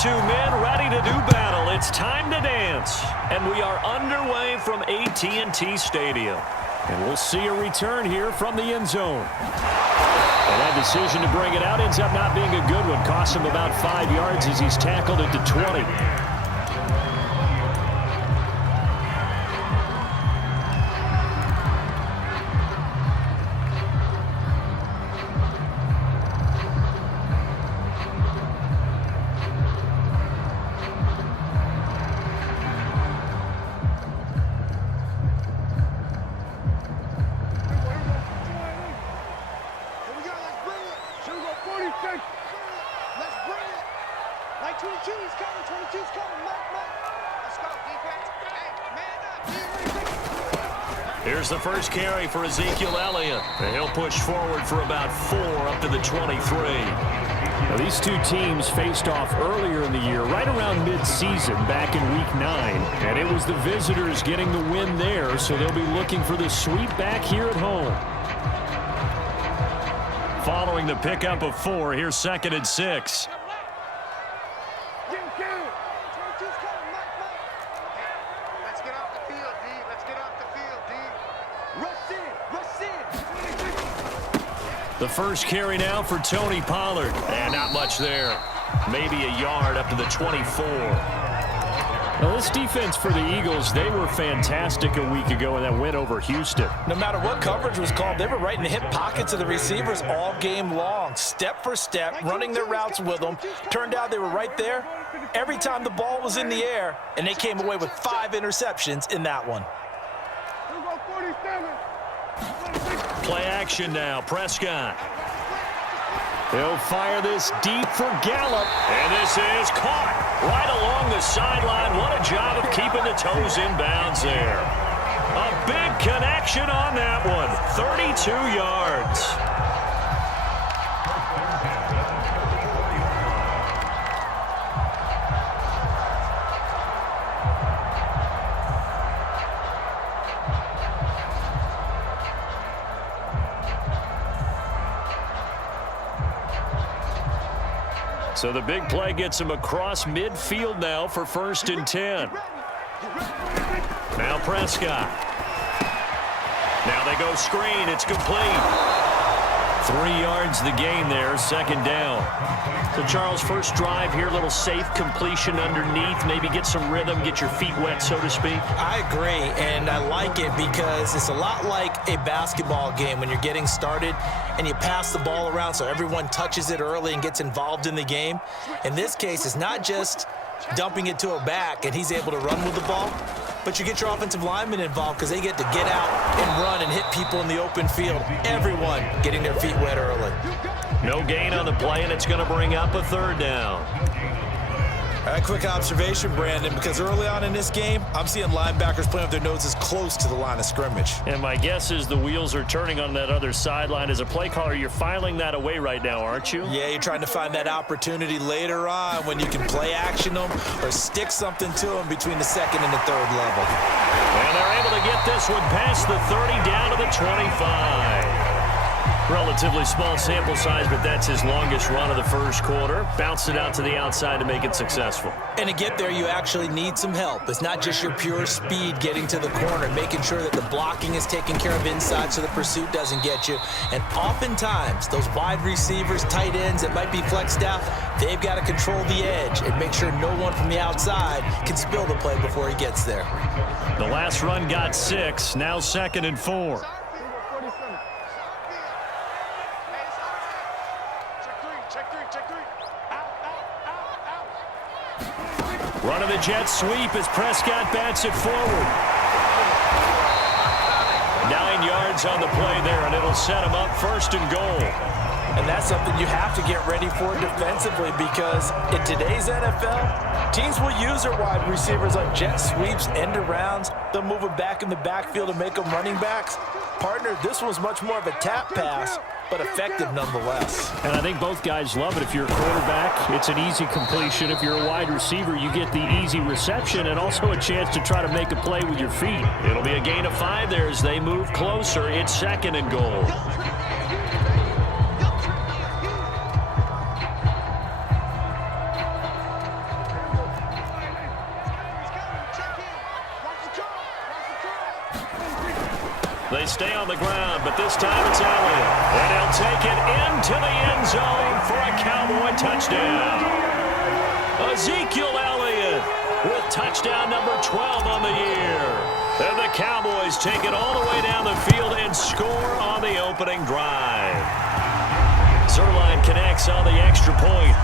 men ready to do battle. It's time to dance. And we are underway from AT&T Stadium. And we'll see a return here from the end zone. And that decision to bring it out ends up not being a good one. Costs him about 5 yards as he's tackled at the 20. Here's the first carry for Ezekiel Elliott. And he'll push forward for about 4 up to the 23. Now, these two teams faced off earlier in the year, right around mid-season, back in Week 9. And it was the visitors getting the win there, so they'll be looking for the sweep back here at home. Following the pickup of 4, here's 2nd and 6. The first carry now for Tony Pollard. And not much there. Maybe a yard up to the 24. Now, this defense for the Eagles, they were fantastic a week ago in that win over Houston. No matter what coverage was called, they were right in the hip pockets of the receivers all game long. Step for step, running their routes with them. Turned out they were right there every time the ball was in the air, and they came away with 5 interceptions in that one. Play action now. Prescott. He'll fire this deep for Gallup. And this is caught right along the sideline. What a job of keeping the toes in bounds there. A big connection on that one. 32 yards. So the big play gets him across midfield now for 1st and 10. Now Prescott. Now they go screen. It's complete. 3 yards the gain there, 2nd down. So, Charles, first drive here, little safe completion underneath. Maybe get some rhythm, get your feet wet, so to speak. I agree, and I like it because it's a lot like a basketball game when you're getting started and you pass the ball around so everyone touches it early and gets involved in the game. In this case, it's not just dumping it to a back and he's able to run with the ball, but you get your offensive linemen involved because they get to get out and run and hit people in the open field. Everyone getting their feet wet early. No gain on the play, and it's going to bring up a 3rd down. A quick observation, Brandon, because early on in this game, I'm seeing linebackers playing with their noses close to the line of scrimmage. And my guess is the wheels are turning on that other sideline. As a play caller, you're filing that away right now, aren't you? Yeah, you're trying to find that opportunity later on when you can play action them or stick something to them between the 2nd and the 3rd level. And they're able to get this one past the 30 down to the 25. Relatively small sample size, but that's his longest run of the first quarter. Bounced it out to the outside to make it successful. And to get there, you actually need some help. It's not just your pure speed getting to the corner, making sure that the blocking is taken care of inside so the pursuit doesn't get you. And oftentimes, those wide receivers, tight ends that might be flexed out, they've got to control the edge and make sure no one from the outside can spill the play before he gets there. The last run got 6, now 2nd and 4. Running the jet sweep as Prescott bats it forward. 9 yards on the play there, and it'll set him up 1st and goal. And that's something you have to get ready for defensively because in today's NFL, teams will use their wide receivers on jet sweeps, end arounds. They'll move them back in the backfield and make them running backs. Partner, this was much more of a tap pass, but effective nonetheless. And I think both guys love it. If you're a quarterback, it's an easy completion. If you're a wide receiver, you get the easy reception and also a chance to try to make a play with your feet. It'll be a gain of 5 there as they move closer. It's 2nd and goal. They stay on the ground, but this time it's Elliott. And he'll take it into the end zone for a Cowboy touchdown. Ezekiel Elliott with touchdown number 12 on the year. And the Cowboys take it all the way down the field and score on the opening drive. Zerline connects on the extra point,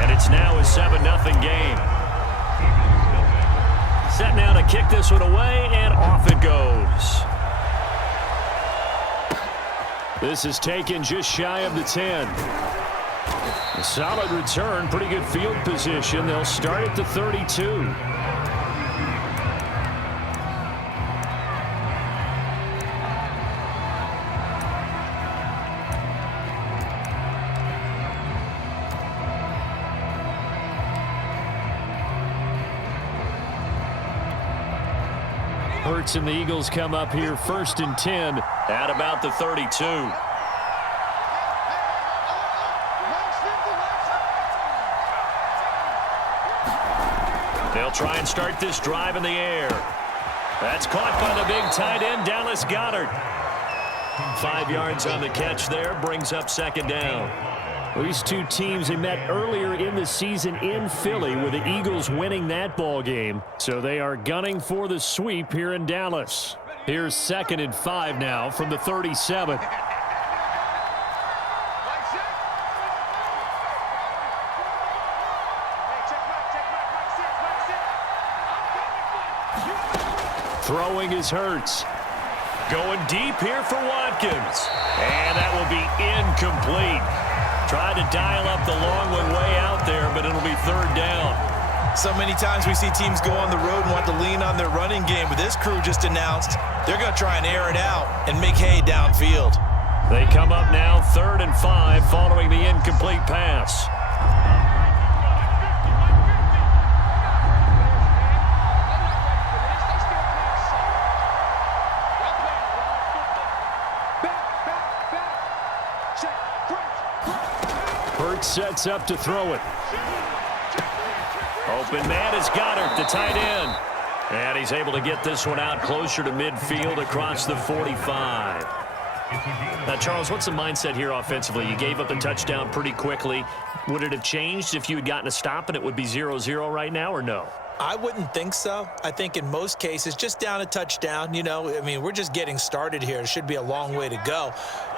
and it's now a 7-0 game. Set now to kick this one away, and off it goes. This is taken just shy of the 10. A solid return, pretty good field position. They'll start at the 32. Hurts and the Eagles come up here 1st and 10 at about the 32. They'll try and start this drive in the air. That's caught by the big tight end, Dallas Goedert. 5 yards on the catch there, brings up 2nd down. These two teams, they met earlier in the season in Philly with the Eagles winning that ball game. So they are gunning for the sweep here in Dallas. Here's 2nd and 5 now from the 37. Throwing is Hurts. Going deep here for Watkins. And that will be incomplete. Tried to dial up the long one way out there, but it'll be 3rd down. So many times we see teams go on the road and want to lean on their running game, but this crew just announced they're going to try and air it out and make hay downfield. They come up now 3rd and 5 following the incomplete pass. Hurts sets up to throw it. Open man is Goedert, the tight end. And he's able to get this one out closer to midfield across the 45. Now, Charles, what's the mindset here offensively? You gave up the touchdown pretty quickly. Would it have changed if you had gotten a stop and it would be 0-0 right now, or no? I wouldn't think so. I think in most cases, just down a touchdown, you know, I mean, we're just getting started here. It should be a long way to go.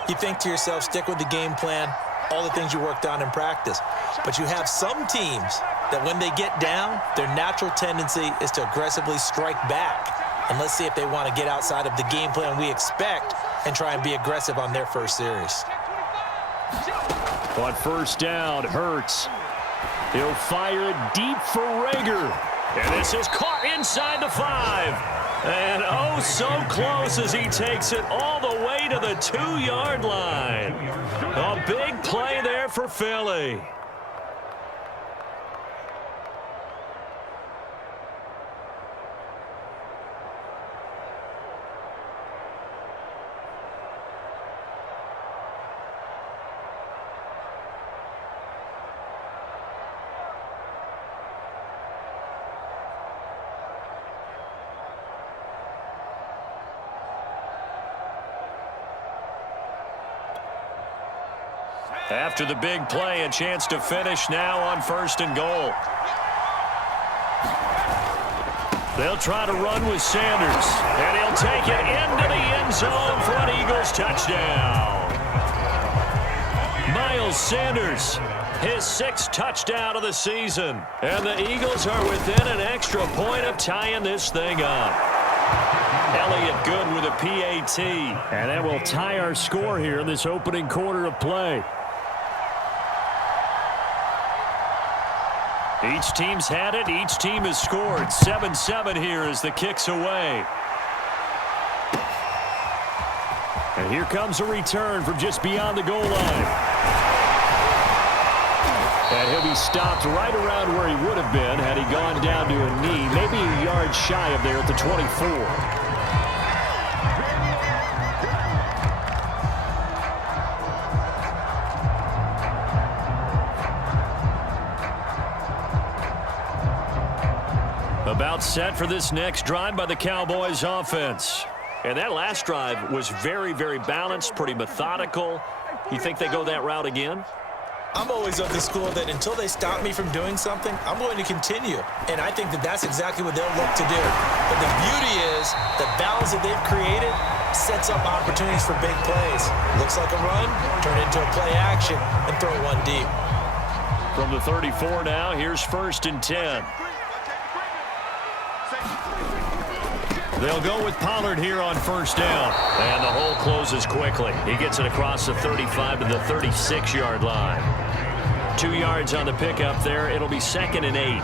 You think to yourself, stick with the game plan, all the things you worked on in practice. But you have some teams that when they get down, their natural tendency is to aggressively strike back. And let's see if they want to get outside of the game plan we expect and try and be aggressive on their first series. On 1st down, Hurts. He'll fire it deep for Rager. And this is caught inside the 5. And oh, so close as he takes it all the way to the 2-yard line. A big play there for Philly. After the big play, a chance to finish now on 1st and goal. They'll try to run with Sanders, and he'll take it into the end zone for an Eagles touchdown. Miles Sanders, his 6th touchdown of the season, and the Eagles are within an extra point of tying this thing up. Elliott good with a PAT, and that will tie our score here in this opening quarter of play. Each team's had it. Each team has scored. 7-7 here as the kick's away. And here comes a return from just beyond the goal line. And he'll be stopped right around where he would have been had he gone down to a knee, maybe a yard shy of there at the 24. About set for this next drive by the Cowboys offense. And that last drive was very, very balanced, pretty methodical. You think they go that route again? I'm always of the school that until they stop me from doing something, I'm going to continue. And I think that that's exactly what they'll look to do. But the beauty is the balance that they've created sets up opportunities for big plays. Looks like a run, turn it into a play action, and throw one deep. From the 34 now, here's 1st and 10. They'll go with Pollard here on 1st down. And the hole closes quickly. He gets it across the 35 to the 36-yard line. 2 yards on the pickup there. It'll be 2nd and 8.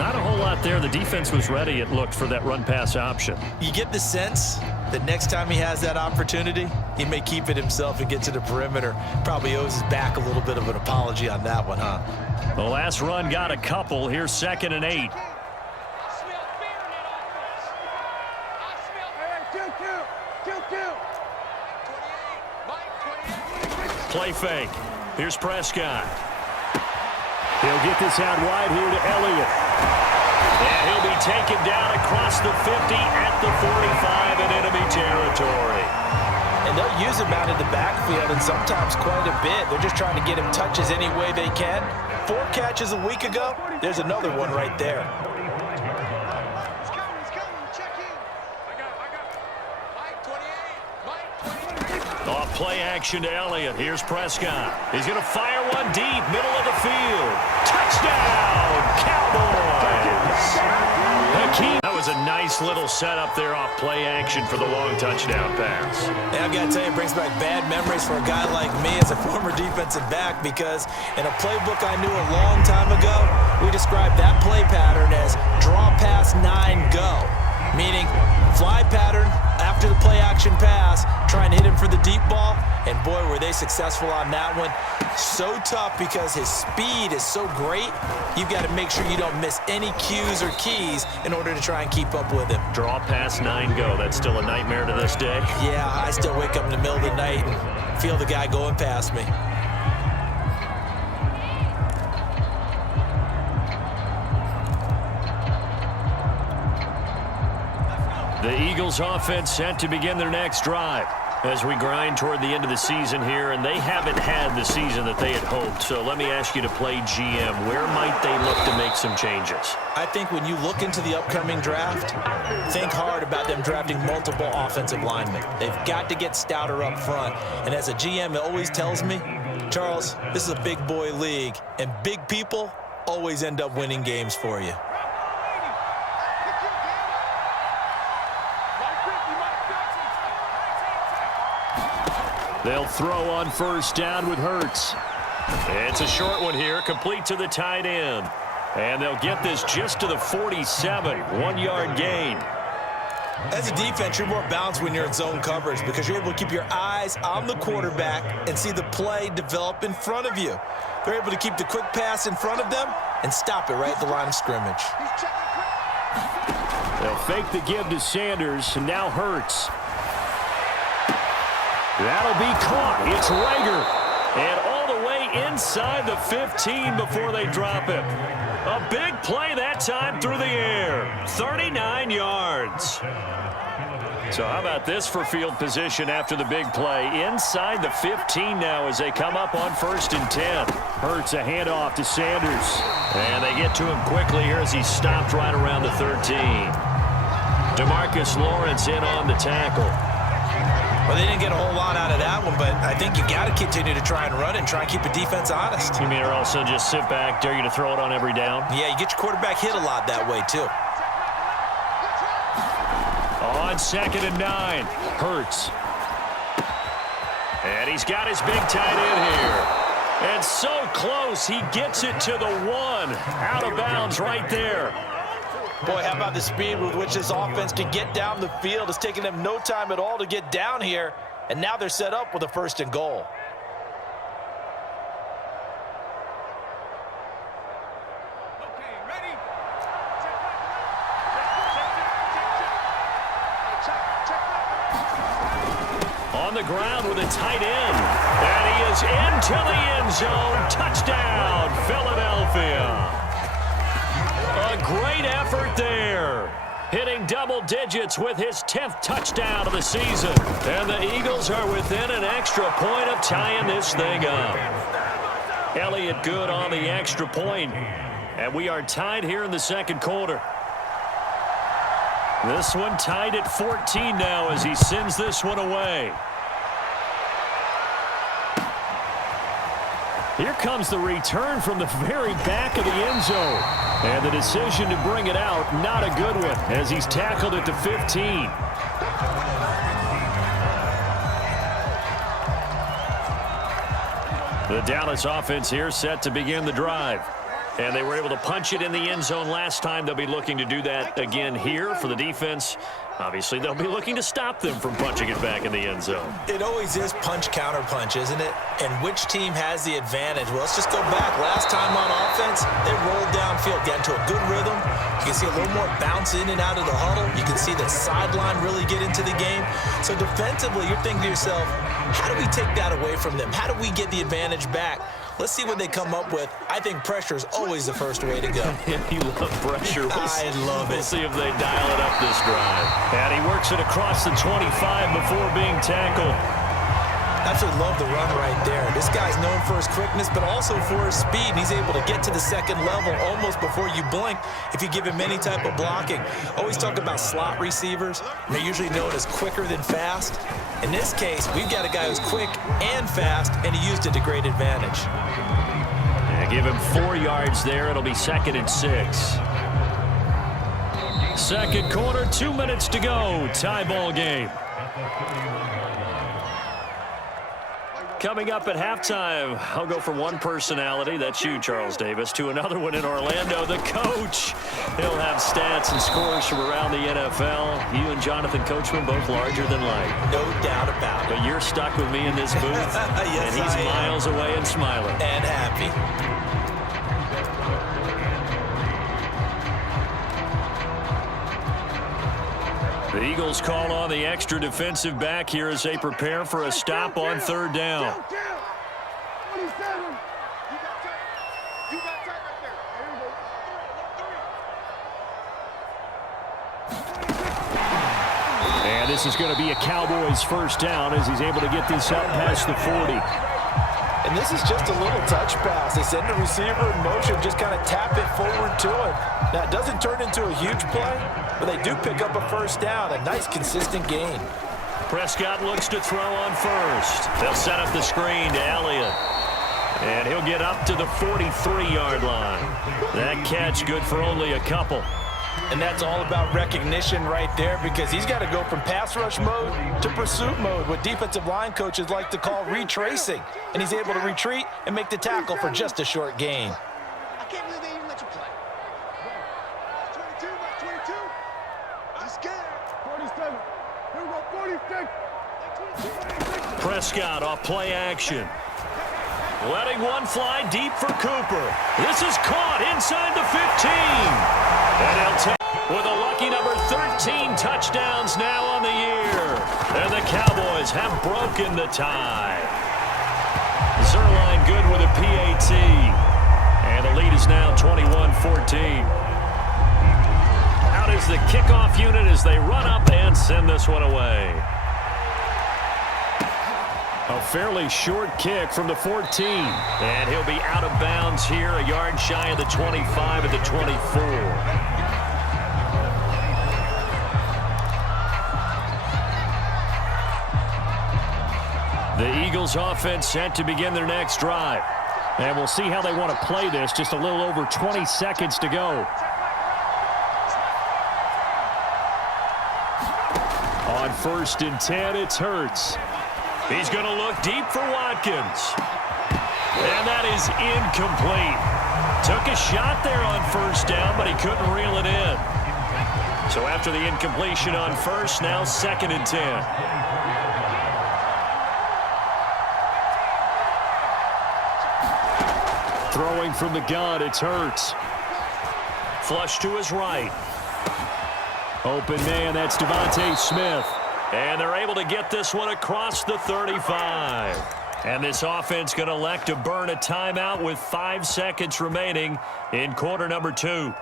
Not a whole lot there. The defense was ready, it looked, for that run-pass option. You get the sense that next time he has that opportunity, he may keep it himself and get to the perimeter. Probably owes his back a little bit of an apology on that one, huh? The last run got a couple. Here's 2nd and 8. Play fake. Here's Prescott. He'll get this out wide here to Elliott. And he'll be taken down across the 50 at the 45 in enemy territory. And they'll use him out in the backfield, and sometimes quite a bit. They're just trying to get him touches any way they can. 4 catches a week ago. There's another one right there. Off play action to Elliott. Here's Prescott. He's going to fire one deep, middle of the field. Touchdown, Cowboys! That was a nice little setup there off play action for the long touchdown pass. And I've got to tell you, it brings back bad memories for a guy like me as a former defensive back, because in a playbook I knew a long time ago, we described that play pattern as draw pass 9 go. Meaning, fly pattern after the play action pass, trying to hit him for the deep ball, and boy, were they successful on that one. So tough because his speed is so great, you've got to make sure you don't miss any cues or keys in order to try and keep up with him. Draw pass 9 go. That's still a nightmare to this day. Yeah, I still wake up in the middle of the night and feel the guy going past me. The Eagles offense set to begin their next drive as we grind toward the end of the season here, and they haven't had the season that they had hoped. So let me ask you to play GM. Where might they look to make some changes? I think when you look into the upcoming draft, think hard about them drafting multiple offensive linemen. They've got to get stouter up front. And as a GM, it always tells me, Charles, this is a big boy league, and big people always end up winning games for you. They'll throw on 1st down with Hurts. It's a short one here, complete to the tight end. And they'll get this just to the 47, 1-yard gain. As a defense, you're more balanced when you're in zone coverage because you're able to keep your eyes on the quarterback and see the play develop in front of you. They're able to keep the quick pass in front of them and stop it right at the line of scrimmage. They'll fake the give to Sanders, and now Hurts. That'll be caught. It's Rager. And all the way inside the 15 before they drop it. A big play that time through the air. 39 yards. So how about this for field position after the big play? Inside the 15 now as they come up on 1st and 10. Hurts a handoff to Sanders. And they get to him quickly here as he stopped right around the 13. DeMarcus Lawrence in on the tackle. Well, they didn't get a whole lot out of that one, but I think you got to continue to try and run and try and keep the defense honest. You mean or also just sit back, dare you to throw it on every down? Yeah, you get your quarterback hit a lot that way, too. On 2nd and 9, Hurts. And he's got his big tight end here. And so close, he gets it to the 1. Out of bounds right there. Boy, how about the speed with which this offense can get down the field? It's taken them no time at all to get down here, and now they're set up with a 1st and goal. Okay, ready? On the ground with a tight end. And he is into the end zone. Touchdown, Philadelphia. A great effort there. hitting double digits with his 10th touchdown of the season. And the Eagles are within an extra point of tying this thing up. Elliott good on the extra point. And we are tied here in the second quarter. This one tied at 14 now as he sends this one away. Here comes the return from the very back of the end zone. And the decision to bring it out, not a good one, as he's tackled at the 15. The Dallas offense here set to begin the drive. And they were able to punch it in the end zone last time. They'll be looking to do that again here for the defense. Obviously, they'll be looking to stop them from punching it back in the end zone. It always is punch-counter-punch, isn't it? And which team has the advantage? Well, let's just go back. Last time on offense, they rolled downfield, got into a good rhythm. You can see a little more bounce in and out of the huddle. You can see the sideline really get into the game. So defensively, you're thinking to yourself, how do we take that away from them? How do we get the advantage back? Let's see what they come up with. I think pressure is always the first way to go. You love pressure. I love it. We'll see if they dial it up this drive. And he works it across the 25 before being tackled. Absolutely love the run right there. This guy's known for his quickness, but also for his speed. And he's able to get to the second level almost before you blink if you give him any type of blocking. Always talk about slot receivers. They're usually known as quicker than fast. In this case, we've got a guy who's quick and fast, and he used it to great advantage. Yeah, give him 4 yards there. It'll be 2nd and 6. Second quarter, 2 minutes to go. Tie ball game. Coming up at halftime, I'll go from one personality, that's you, Charles Davis, to another one in Orlando, the coach. He'll have stats and scores from around the NFL. You and Jonathan Coachman both larger than life. No doubt about it. But you're stuck with me in this booth, yes, and he's miles away and smiling. And happy. The Eagles call on the extra defensive back here as they prepare for a stop on 3rd down. 27. You got tight. You got tight right there. Here we go. And this is going to be a Cowboys first down as he's able to get this up past the 40. And this is just a little touch pass. They send the receiver in motion, just kind of tap it forward to it. Now, it doesn't turn into a huge play, but they do pick up a first down, a nice, consistent gain. Prescott looks to throw on first. They'll set up the screen to Elliott. And he'll get up to the 43-yard line. That catch good for only a couple. And that's all about recognition right there, because he's got to go from pass rush mode to pursuit mode, what defensive line coaches like to call retracing. And he's able to retreat and make the tackle for just a short gain. I can't believe they even let you play. 22, 22. I'm scared. 47. Here we go, 46. Prescott off play action. Letting one fly deep for Cooper. This is caught inside the 15. And he'll take with a lucky number 13 touchdowns now on the year. And the Cowboys have broken the tie. Zerline good with a PAT. And the lead is now 21-14. Out is the kickoff unit as they run up and send this one away. A fairly short kick from the 14. And he'll be out of bounds here, a yard shy of the 25 at the 24. The Eagles offense set to begin their next drive. And we'll see how they want to play this. Just a little over 20 seconds to go. On 1st and 10, it's Hurts. He's going to look deep for Watkins. And that is incomplete. Took a shot there on 1st down, but he couldn't reel it in. So after the incompletion on 1st, now 2nd and 10. Throwing from the gun, it's Hurts. Flush to his right. Open man, that's Devontae Smith. And they're able to get this one across the 35. And this offense going to elect to burn a timeout with 5 seconds remaining in quarter number 2.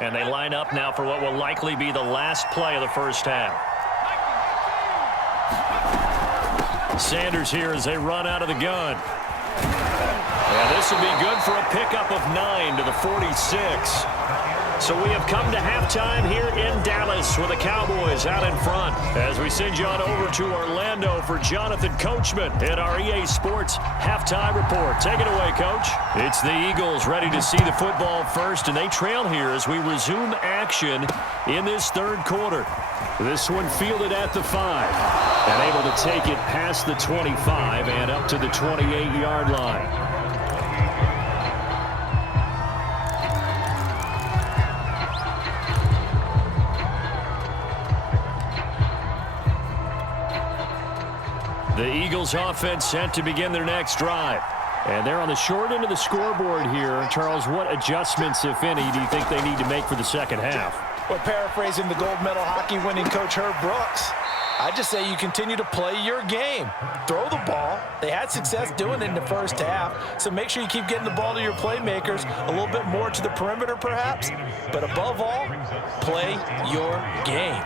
And they line up now for what will likely be the last play of the first half. Sanders here as they run out of the gun. And this will be good for a pickup of 9 to the 46. So we have come to halftime here in Dallas with the Cowboys out in front. As we send you on over to Orlando for Jonathan Coachman in our EA Sports Halftime Report. Take it away, Coach. It's the Eagles ready to see the football first, and they trail here as we resume action in this third quarter. This one fielded at the 5 and able to take it past the 25 and up to the 28-yard line. The Eagles offense set to begin their next drive. And they're on the short end of the scoreboard here. Charles, what adjustments, if any, do you think they need to make for the second half? Well, paraphrasing the gold medal hockey winning coach Herb Brooks, I just say you continue to play your game. Throw the ball. They had success doing it in the first half, so make sure you keep getting the ball to your playmakers, a little bit more to the perimeter perhaps, but above all, play your game.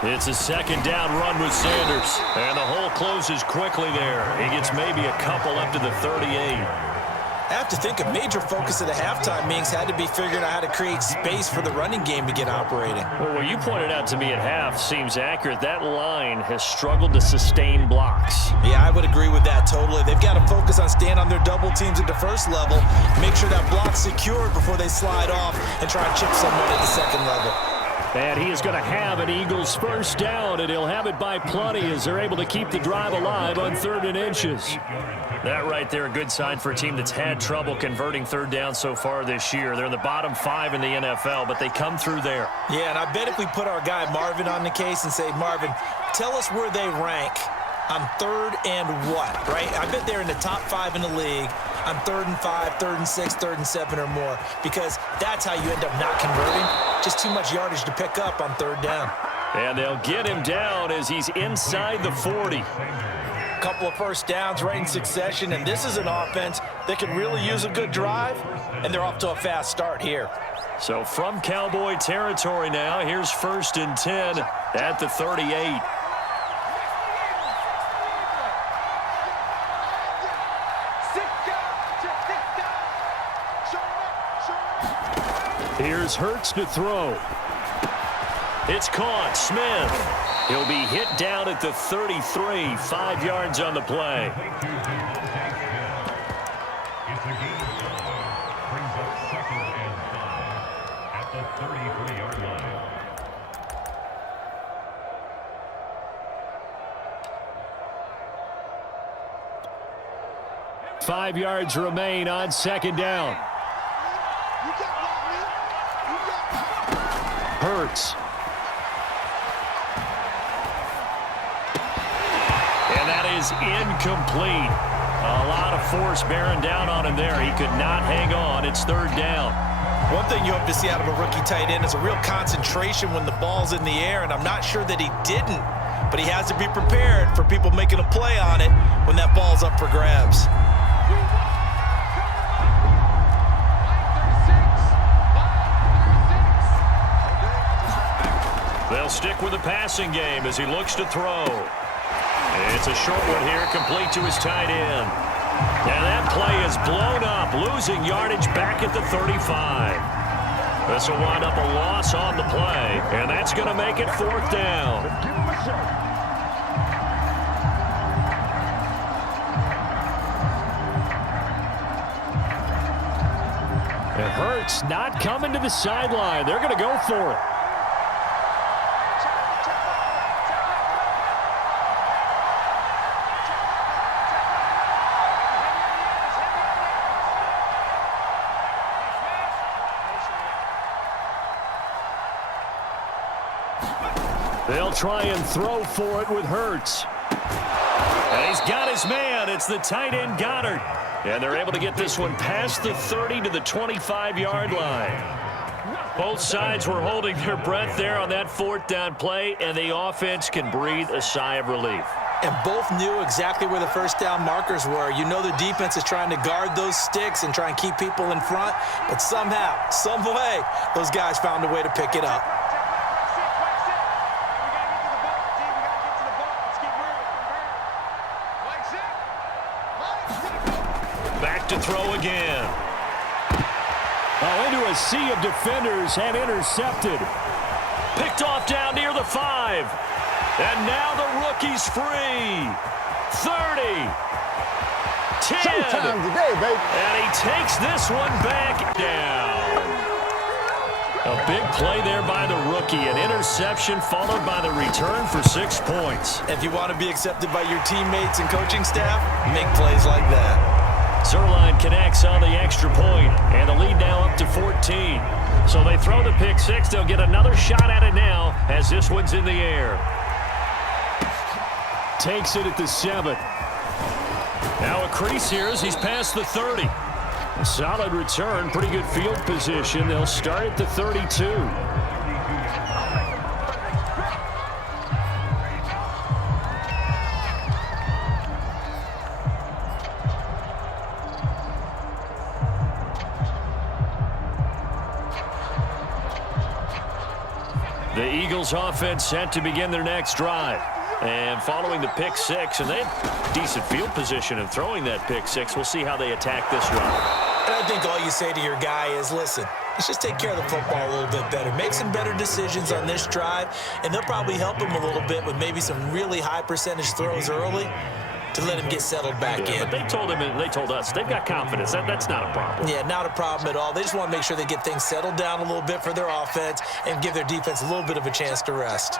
It's a second down run with Sanders. And the hole closes quickly there. He gets maybe a couple up to the 38. I have to think a major focus of the halftime meetings had to be figuring out how to create space for the running game to get operating. Well, what you pointed out to me at half seems accurate. That line has struggled to sustain blocks. Yeah, I would agree with that totally. They've got to focus on staying on their double teams at the first level, make sure that block's secured before they slide off and try and chip someone at the second level. And he is going to have an Eagles first down, and he'll have it by plenty as they're able to keep the drive alive on 3rd and inches. That right there, a good sign for a team that's had trouble converting third down so far this year. They're in the bottom 5 in the NFL, but they come through there. Yeah, and I bet if we put our guy Marvin on the case and say, Marvin, tell us where they rank on 3rd and what, right? I bet they're in the top 5 in the league on 3rd and 5, 3rd and 6, 3rd and 7 or more, because that's how you end up not converting. Just too much yardage to pick up on 3rd down. And they'll get him down as he's inside the 40. Couple of first downs right in succession, and this is an offense that could really use a good drive, and they're off to a fast start here. So from Cowboy territory now, here's 1st and 10 at the 38. Here's Hurts to throw. It's caught. Smith. He'll be hit down at the 33, 5 yards on the play. Brings up 2nd and 5 at the 33-yard line. Five yards remain on 2nd down. Hurts. And that is incomplete. A lot of force bearing down on him there. He could not hang on. It's 3rd down. One thing you hope to see out of a rookie tight end is a real concentration when the ball's in the air, and I'm not sure that he didn't, but he has to be prepared for people making a play on it when that ball's up for grabs. They'll stick with the passing game as he looks to throw. It's a short one here, complete to his tight end. And that play is blown up, losing yardage back at the 35. This will wind up a loss on the play, and that's going to make it 4th down. It hurts, not coming to the sideline. They're going to go for it. They'll try and throw for it with Hurts. And he's got his man. It's the tight end Goddard. And they're able to get this one past the 30 to the 25-yard line. Both sides were holding their breath there on that 4th down play, and the offense can breathe a sigh of relief. And both knew exactly where the first down markers were. You know the defense is trying to guard those sticks and try and keep people in front, but somehow, some way, those guys found a way to pick it up. Back to throw again. Oh, into a sea of defenders and intercepted. Picked off down near the 5. And now the rookie's free. 30. 10. Showtime today, baby. And he takes this one back down. A big play there by the rookie. An interception followed by the return for 6 points. If you want to be accepted by your teammates and coaching staff, make plays like that. Zerline connects on the extra point, and the lead now up to 14. So they throw the pick 6. They'll get another shot at it now as this one's in the air. Takes it at the 7. Now a crease here as he's past the 30. A solid return, pretty good field position. They'll start at the 32. The Eagles offense set to begin their next drive. And following the pick 6, and they have decent field position in throwing that pick 6. We'll see how they attack this drive. And I think all you say to your guy is, listen, let's just take care of the football a little bit better. Make some better decisions on this drive, and they'll probably help him a little bit with maybe some really high percentage throws early to let him get settled back in. But they told him, and they told us, they've got confidence. That's not a problem. Yeah, not a problem at all. They just want to make sure they get things settled down a little bit for their offense and give their defense a little bit of a chance to rest.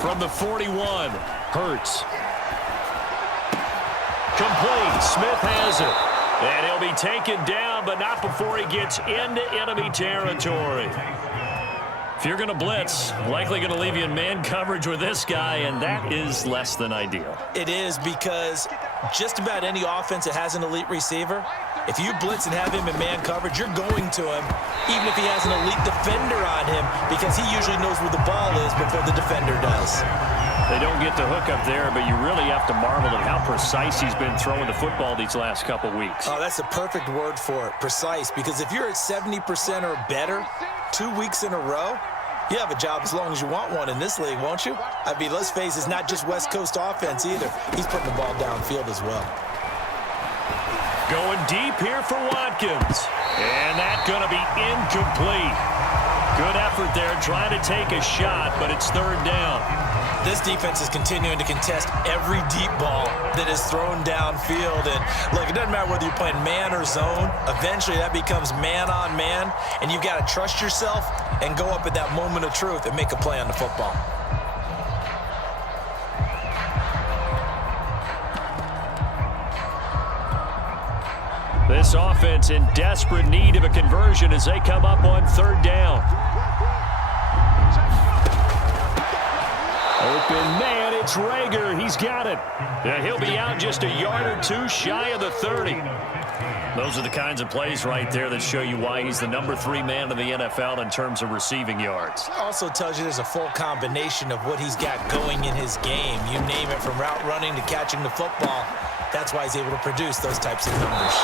From the 41, Hurts. Complete. Smith has it. And he'll be taken down, but not before he gets into enemy territory. If you're going to blitz, likely going to leave you in man coverage with this guy, and that is less than ideal. It is, because just about any offense that has an elite receiver, if you blitz and have him in man coverage, you're going to him, even if he has an elite defender on him, because he usually knows where the ball is before the defender does. They don't get the hook up there, but you really have to marvel at how precise he's been throwing the football these last couple weeks. Oh, that's the perfect word for it, precise, because if you're at 70% or better 2 weeks in a row, you have a job as long as you want one in this league, won't you? I mean, let's face it, it's not just West Coast offense either. He's putting the ball downfield as well. Going deep here for Watkins. And that's going to be incomplete. Good effort there trying to take a shot, but it's third down. This defense is continuing to contest every deep ball that is thrown downfield. And look, it doesn't matter whether you're playing man or zone. Eventually that becomes man on man, and you've got to trust yourself and go up at that moment of truth and make a play on the football. This offense in desperate need of a conversion as they come up on third down. Open man, it's Rager. He's got it. Yeah, he'll be out just a yard or two shy of the 30. Those are the kinds of plays right there that show you why he's the number 3 man in the NFL in terms of receiving yards. Also tells you there's a full combination of what he's got going in his game. You name it, from route running to catching the football. That's why he's able to produce those types of numbers.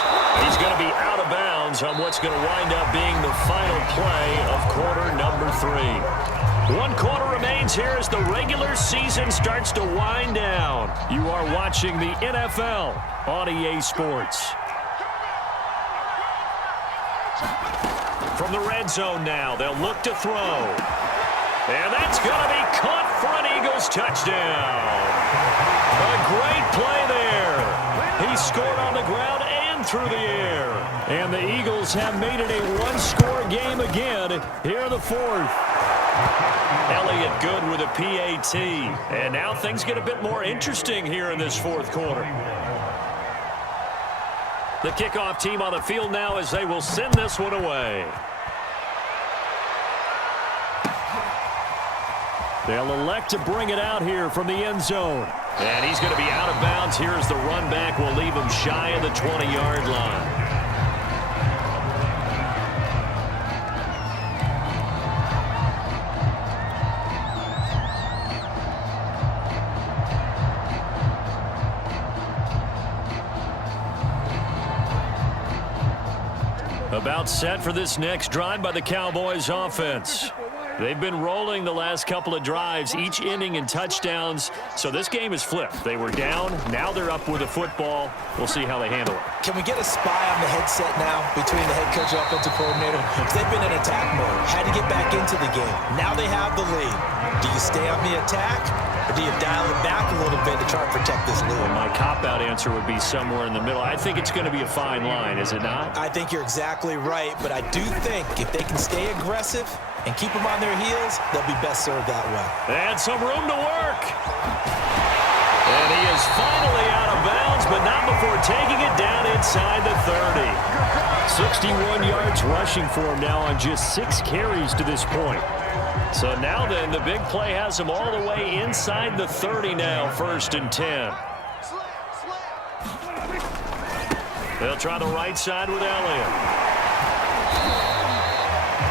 He's going to be out of bounds on what's going to wind up being the final play of quarter number 3. 1 quarter remains here as the regular season starts to wind down. You are watching the NFL on EA Sports. From the red zone now, they'll look to throw. And that's going to be caught for an Eagles touchdown. A great play there. He scored on the ground and through the air. And the Eagles have made it a one-score game again here in the 4th. Elliott good with a PAT. And now things get a bit more interesting here in this 4th quarter. The kickoff team on the field now as they will send this one away. They'll elect to bring it out here from the end zone. And he's going to be out of bounds here as the run back will leave him shy of the 20-yard line. About set for this next drive by the Cowboys offense. They've been rolling the last couple of drives, each inning in touchdowns. So this game is flipped. They were down. Now they're up with a football. We'll see how they handle it. Can we get a spy on the headset now between the head coach and offensive coordinator? Because they've been in attack mode. Had to get back into the game. Now they have the lead. Do you stay on the attack, or do you dial it back a little bit to try and protect this lead? Well, my cop-out answer would be somewhere in the middle. I think it's going to be a fine line, is it not? I think you're exactly right, but I do think if they can stay aggressive and keep them on their heels, they'll be best served that way. And some room to work. And he is finally out of bounds, but not before taking it down inside the 30. 61 yards rushing for him now on just 6 carries to this point. So now then, the big play has him all the way inside the 30 now, 1st and 10. They'll try the right side with Elliott.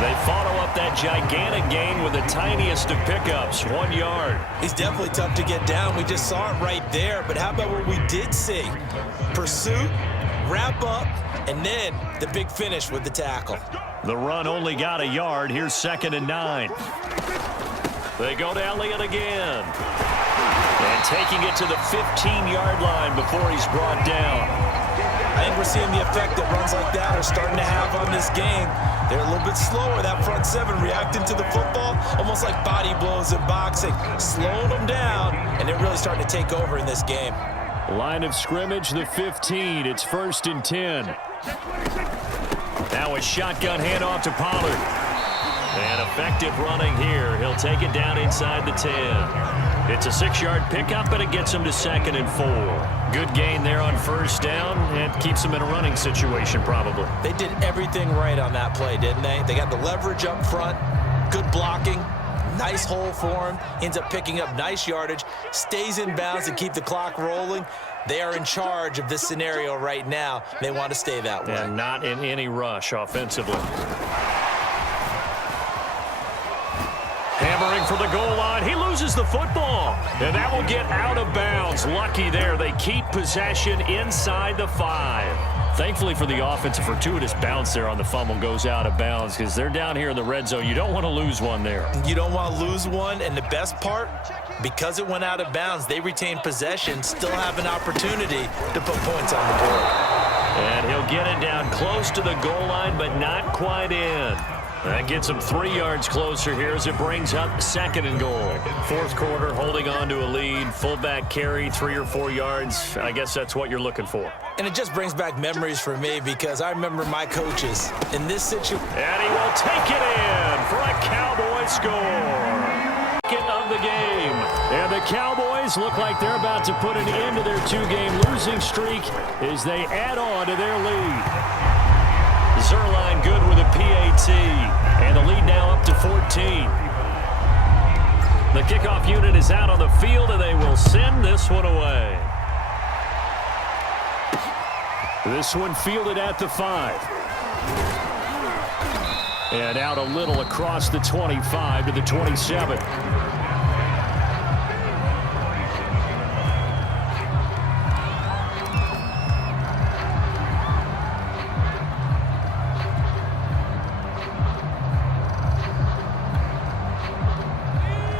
They follow up that gigantic gain with the tiniest of pickups, 1 yard. He's definitely tough to get down. We just saw it right there. But how about what we did see? Pursuit, wrap up, and then the big finish with the tackle. The run only got a yard. Here's 2nd and 9. They go to Elliott again. And taking it to the 15-yard line before he's brought down. I think we're seeing the effect that runs like that are starting to have on this game. They're a little bit slower, that front seven, reacting to the football, almost like body blows in boxing, slowing them down, and they're really starting to take over in this game. Line of scrimmage, the 15. It's 1st and 10. Now a shotgun handoff to Pollard. And effective running here. He'll take it down inside the 10. It's a 6-yard pickup, but it gets him to 2nd and 4. Good gain there on 1st down, and keeps him in a running situation probably. They did everything right on that play, didn't they? They got the leverage up front, good blocking, nice hole for him, ends up picking up nice yardage, stays in bounds and keep the clock rolling. They are in charge of this scenario right now. They want to stay that way. And not in any rush offensively. Hammering for the goal line. He loses the football. And that will get out of bounds. Lucky there. They keep possession inside the 5. Thankfully for the offense, a fortuitous bounce there on the fumble goes out of bounds because they're down here in the red zone. You don't want to lose one there. You don't want to lose one. And the best part, because it went out of bounds, they retain possession, still have an opportunity to put points on the board. And he'll get it down close to the goal line, but not quite in. That gets him 3 yards closer here as it brings up 2nd and goal. 4th quarter, holding on to a lead. Fullback carry, 3 or 4 yards. I guess that's what you're looking for. And it just brings back memories for me because I remember my coaches in this situation. And he will take it in for a Cowboy score. Second of the game. And the Cowboys look like they're about to put an end to their 2-game losing streak as they add on to their lead. Zerline good with a PAT, and the lead now up to 14. The kickoff unit is out on the field, and they will send this one away. This one fielded at the 5. And out a little across the 25 to the 27.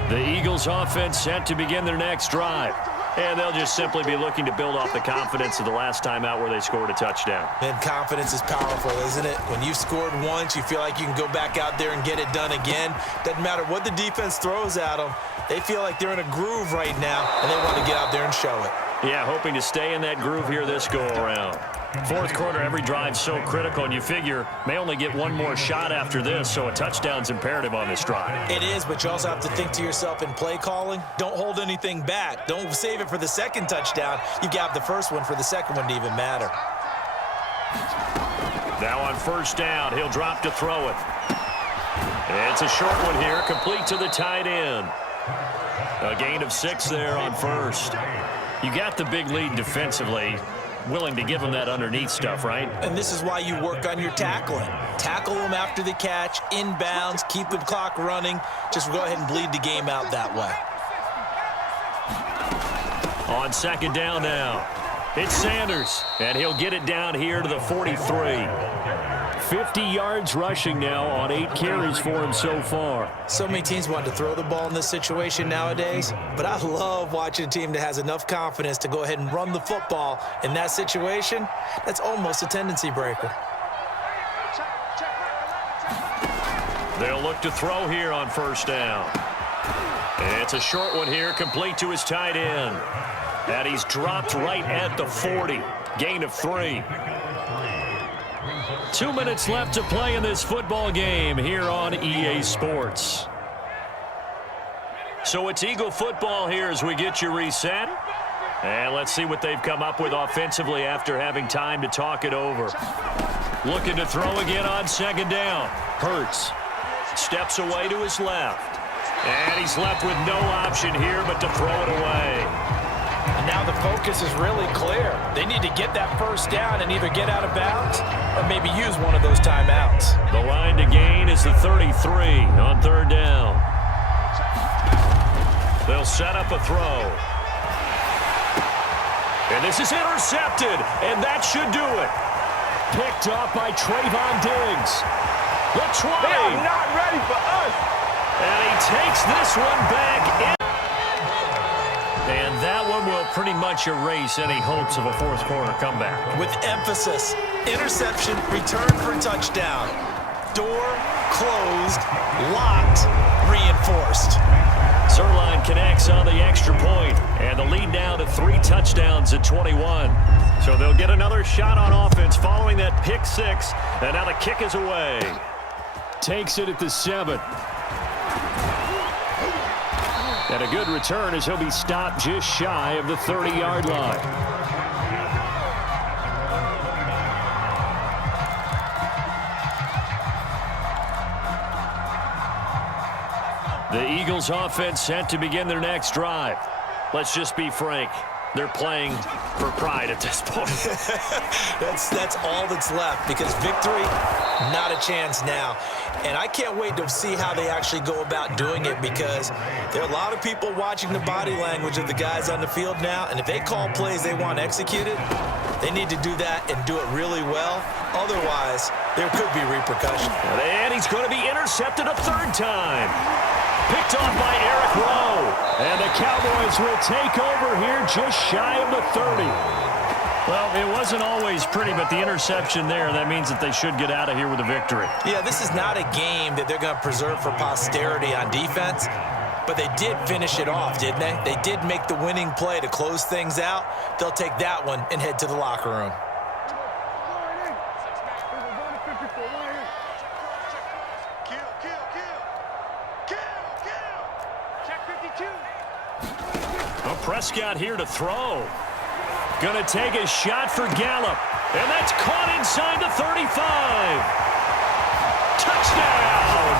The Eagles offense set to begin their next drive. And they'll just simply be looking to build off the confidence of the last time out where they scored a touchdown. And confidence is powerful, isn't it? When you've scored once, you feel like you can go back out there and get it done again. Doesn't matter what the defense throws at them. They feel like they're in a groove right now, and they want to get out there and show it. Yeah, hoping to stay in that groove here this go-around. 4th quarter, every drive's so critical, and you figure may only get one more shot after this, so a touchdown's imperative on this drive. It is, but you also have to think to yourself in play calling, don't hold anything back. Don't save it for the second touchdown. You've got the first one for the second one to even matter. Now on 1st down, he'll drop to throw it. It's a short one here, complete to the tight end. A gain of 6 there on 1st. You got the big lead defensively. Willing to give them that underneath stuff, right? And this is why you work on your tackling. Tackle them after the catch, inbounds, keep the clock running. Just go ahead and bleed the game out that way. On 2nd down now, it's Sanders, and he'll get it down here to the 43. 50 yards rushing now on 8 carries for him so far. So many teams want to throw the ball in this situation nowadays, but I love watching a team that has enough confidence to go ahead and run the football in that situation. That's almost a tendency breaker. They'll look to throw here on first down. It's a short one here, complete to his tight end. And he's dropped right at the 40. Gain of 3. 2 minutes left to play in this football game here on EA Sports. So it's Eagle football here as we get you reset. And let's see what they've come up with offensively after having time to talk it over. Looking to throw again on second down. Hurts steps away to his left. And he's left with no option here but to throw it away. And now the focus is really clear. They need to get that first down and either get out of bounds or maybe use one of those timeouts. The line to gain is the 33 on third down. They'll set up a throw. And this is intercepted, and that should do it. Picked off by Trayvon Diggs. The try. They are not ready for us. And he takes this one back in. And that one will pretty much erase any hopes of a fourth quarter comeback. With emphasis, interception, return for touchdown. Door closed, locked, reinforced. Zerline connects on the extra point, and the lead now to 3 touchdowns at 21. So they'll get another shot on offense following that pick 6, and now the kick is away. Takes it at the 7. And a good return as he'll be stopped just shy of the 30-yard line. The Eagles offense set to begin their next drive. Let's just be frank. They're playing for pride at this point. That's all that's left because victory, not a chance now. And I can't wait to see how they actually go about doing it because there are a lot of people watching the body language of the guys on the field now. And if they call plays they want executed, they need to do that and do it really well. Otherwise, there could be repercussions. And he's going to be intercepted a third time. Picked off by Eric Rowe. And the Cowboys will take over here just shy of the 30. Well, it wasn't always pretty, but the interception there, that means that they should get out of here with a victory. Yeah, this is not a game that they're going to preserve for posterity on defense, but they did finish it off, didn't they? They did make the winning play to close things out. They'll take that one and head to the locker room. Well, Prescott here to throw. Going to take a shot for Gallup. And that's caught inside the 35. Touchdown,